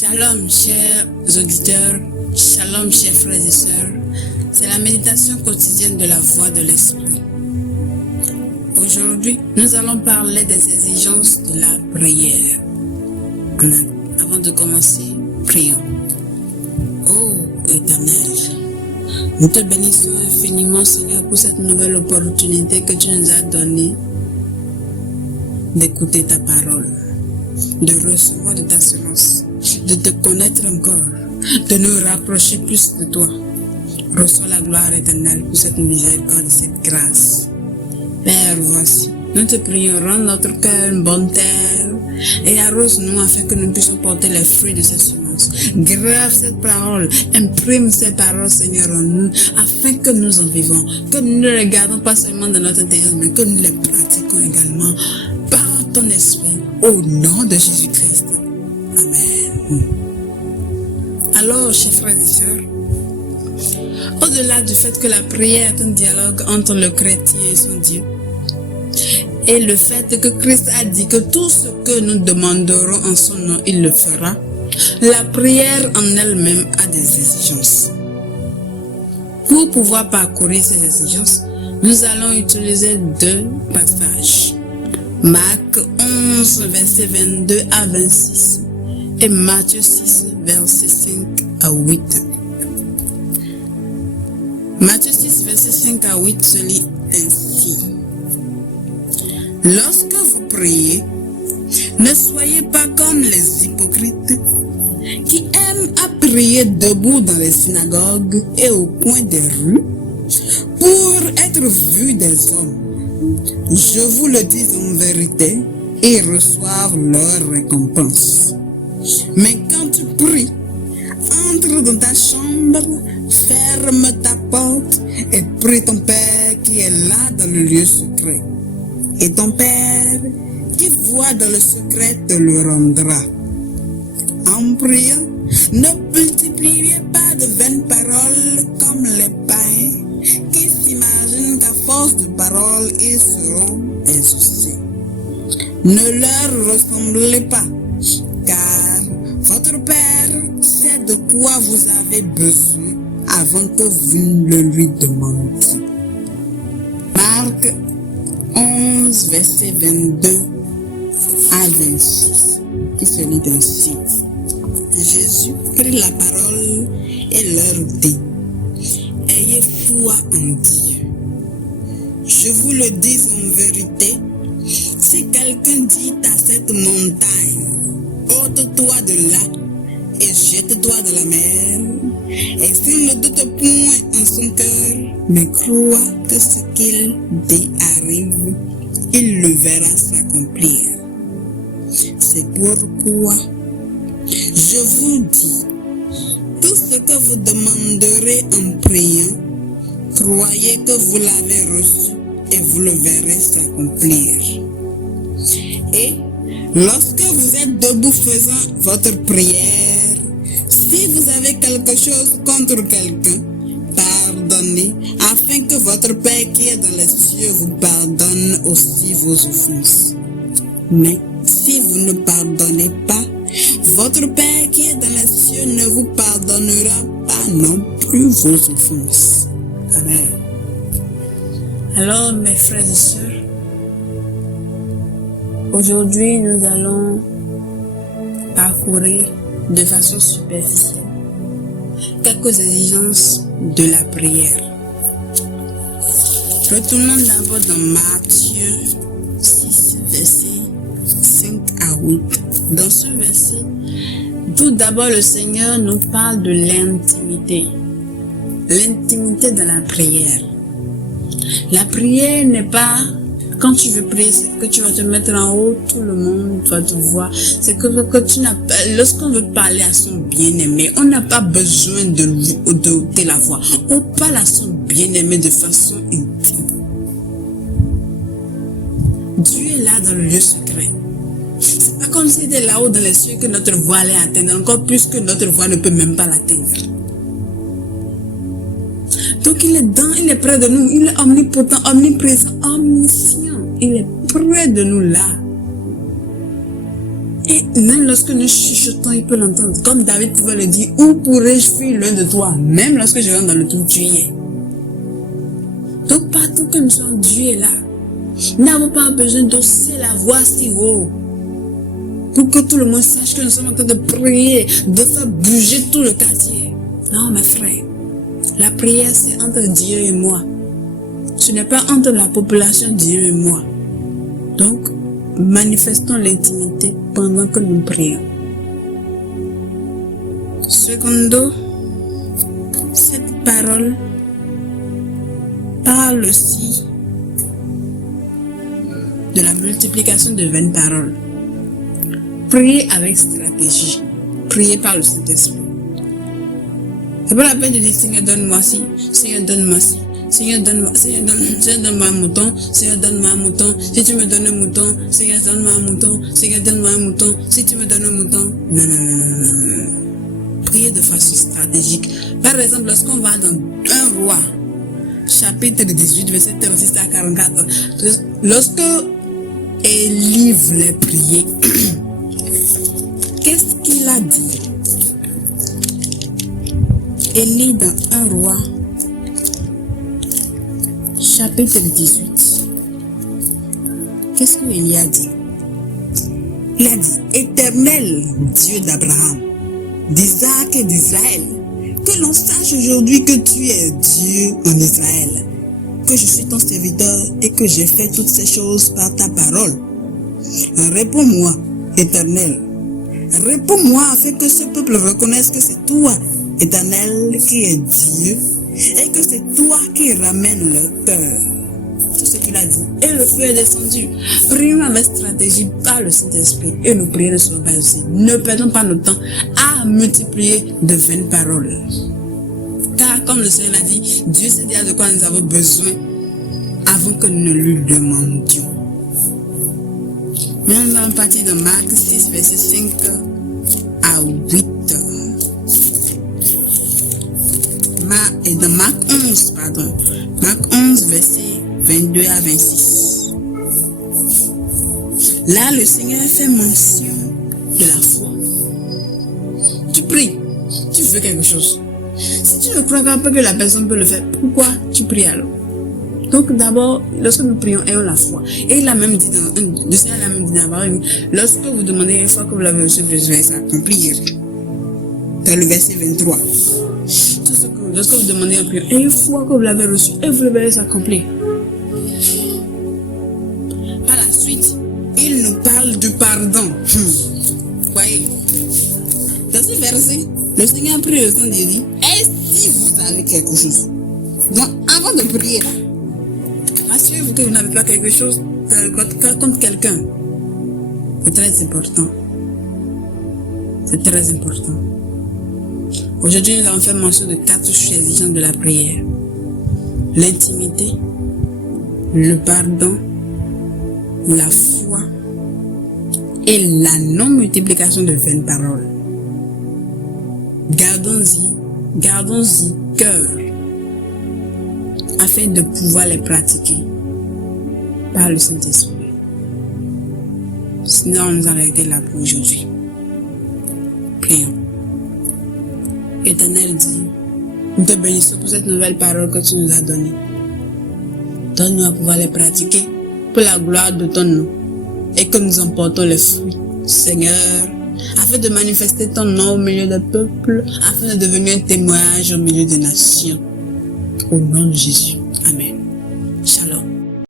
Shalom, chers auditeurs, shalom, chers frères et sœurs. C'est la méditation quotidienne de la voix de l'Esprit. Aujourd'hui, nous allons parler des exigences de la prière. Avant de commencer, prions. Oh, Éternel, nous te bénissons infiniment, Seigneur, pour cette nouvelle opportunité que tu nous as donnée d'écouter ta parole, de recevoir de ta semence, de te connaître encore, de nous rapprocher plus de toi. Reçois la gloire éternelle pour cette miséricorde et cette grâce. Père, voici, nous te prions, rends notre cœur une bonne terre et arrose-nous afin que nous puissions porter les fruits de ces semences. Grave cette parole, imprime ces paroles, Seigneur, en nous, afin que nous en vivons, que nous ne les gardons pas seulement dans notre intérieur, mais que nous les pratiquons également par ton esprit, au nom de Jésus-Christ. Amen. Alors, chers frères et sœurs, au-delà du fait que la prière est un dialogue entre le chrétien et son Dieu, et le fait que Christ a dit que tout ce que nous demanderons en son nom, il le fera, la prière en elle-même a des exigences. Pour pouvoir parcourir ces exigences, nous allons utiliser deux passages. Marc 11, versets 22 à 26 et Matthieu 6, versets 5 à 8. Matthieu 6, verset 5 à 8 se lit ainsi. Lorsque vous priez, ne soyez pas comme les hypocrites qui aiment à prier debout dans les synagogues et au coin des rues pour être vus des hommes. Je vous le dis en vérité, ils reçoivent leur récompense. Mais quand tu pries, entre dans ta chambre, ferme ta porte et prie ton Père qui est là dans le lieu secret. Et ton Père qui voit dans le secret te le rendra. En priant, ne multipliez pas de vaines paroles comme les païens qui s'imaginent qu'à force de paroles ils seront exaucés. Ne leur ressemblez pas, car votre Père sait de quoi vous avez besoin avant que vous ne le lui demandiez. Marc 11, verset 22 à 26, qui se lit ainsi. Jésus prit la parole et leur dit: ayez foi en Dieu. Je vous le dis en vérité, si quelqu'un dit à cette montagne, ôte-toi de là et jette-toi dans la mer, et s'il ne doute point en son cœur, mais croit que ce qu'il dit arrive, il le verra s'accomplir. C'est pourquoi je vous dis, tout ce que vous demanderez en priant, croyez que vous l'avez reçu et vous le verrez s'accomplir. Et lorsque vous êtes debout faisant votre prière, si vous avez quelque chose contre quelqu'un, pardonnez, afin que votre Père qui est dans les cieux vous pardonne aussi vos offenses. Mais si vous ne pardonnez pas, votre Père qui est dans les cieux ne vous pardonnera pas non plus vos offenses. Amen. Alors, mes frères et sœurs, aujourd'hui, nous allons parcourir de façon superficielle quelques exigences de la prière. Retournons d'abord dans Matthieu 6, verset 5 à 8. Dans ce verset, tout d'abord, le Seigneur nous parle de l'intimité. L'intimité de la prière. La prière n'est pas, quand tu veux prier, c'est que tu vas te mettre en haut, tout le monde va te voir. C'est que tu n'as pas, lorsqu'on veut parler à son bien-aimé, on n'a pas besoin de la voix. On parle à son bien-aimé de façon intime. Dieu est là dans le lieu secret. C'est pas comme s'il était là-haut dans les cieux que notre voix allait atteindre, encore plus que notre voix ne peut même pas l'atteindre. Donc il est près de nous, il est omnipotent, omniprésent, omniscient. Il est près de nous là. Et même lorsque nous chuchotons, il peut l'entendre. Comme David pouvait le dire, où pourrais-je fuir loin de toi? Même lorsque je rentre dans le trou, tu y es. Donc partout que nous sommes, Dieu est là. Nous n'avons pas besoin d'hausser la voix si haut. Pour que tout le monde sache que nous sommes en train de prier, de faire bouger tout le quartier. Non, mes frères. La prière, c'est entre Dieu et moi. Ce n'est pas entre la population, Dieu et moi. Donc, manifestons l'intimité pendant que nous prions. Secondo, cette parole parle aussi de la multiplication de vaines paroles. Priez avec stratégie. Priez par le Saint-Esprit. C'est pas la peine de dire Seigneur, donne-moi ci, Seigneur, donne-moi ci. Seigneur, donne-moi, Seigneur, donne-moi un mouton, Seigneur, donne-moi un mouton. Si tu me donnes un mouton, Seigneur, donne-moi un mouton, Seigneur, donne-moi un mouton. Si tu me donnes un mouton, non. Priez de façon stratégique. Par exemple, lorsqu'on va dans un roi, chapitre 18, verset 36 à 44, lorsque Élie voulait prier, qu'est-ce qu'il a dit? Élie dans un roi, chapitre 18. Qu'est-ce qu'Élie a dit? Il a dit, Éternel Dieu d'Abraham, d'Isaac et d'Israël, que l'on sache aujourd'hui que tu es Dieu en Israël, que je suis ton serviteur et que j'ai fait toutes ces choses par ta parole. Réponds-moi, Éternel. Réponds-moi afin que ce peuple reconnaisse que c'est toi, Éternel, qui es Dieu, et que c'est toi qui ramènes le cœur. Tout ce qu'il a dit. Et le feu est descendu. Prions avec stratégie par le Saint-Esprit. Et nous prions ne soyons pas aussi. Ne perdons pas notre temps à multiplier de vaines paroles. Car comme le Seigneur l'a dit, Dieu sait déjà de quoi nous avons besoin avant que nous ne lui demandions. Maintenant, nous allons partir de Marc 6, verset 5 à 8. Et dans Marc 11, Marc 11, verset 22 à 26. Là, le Seigneur fait mention de la foi. Tu pries, tu veux quelque chose. Si tu ne crois pas que la personne peut le faire, pourquoi tu pries alors? Donc d'abord, lorsque nous prions, ayons la foi. Et il a même dit, le Seigneur l'a même dit dans la parole, lorsque vous demandez une fois que vous l'avez reçu, vous allez s'accomplir. Dans le verset 23. Lorsque vous demandez un prière, et une fois que vous l'avez reçu, et vous le verrez s'accomplir. Par la suite, il nous parle du pardon. Voyez, dans ce verset, le Seigneur a pris le temps de dire, et si vous avez quelque chose? Donc, avant de prier, assurez-vous que vous n'avez pas quelque chose contre quelqu'un. C'est très important. C'est très important. Aujourd'hui, nous allons faire mention de 4 choses exigeantes de la prière. L'intimité, le pardon, la foi et la non-multiplication de vaines paroles. Gardons-y cœur afin de pouvoir les pratiquer par le Saint-Esprit. Sinon, on nous arrêter là pour aujourd'hui. Prions. Éternel Dieu, nous te bénissons pour cette nouvelle parole que tu nous as donnée. Donne-nous à pouvoir les pratiquer pour la gloire de ton nom et que nous emportons les fruits, Seigneur, afin de manifester ton nom au milieu des peuples, afin de devenir un témoignage au milieu des nations. Au nom de Jésus. Amen.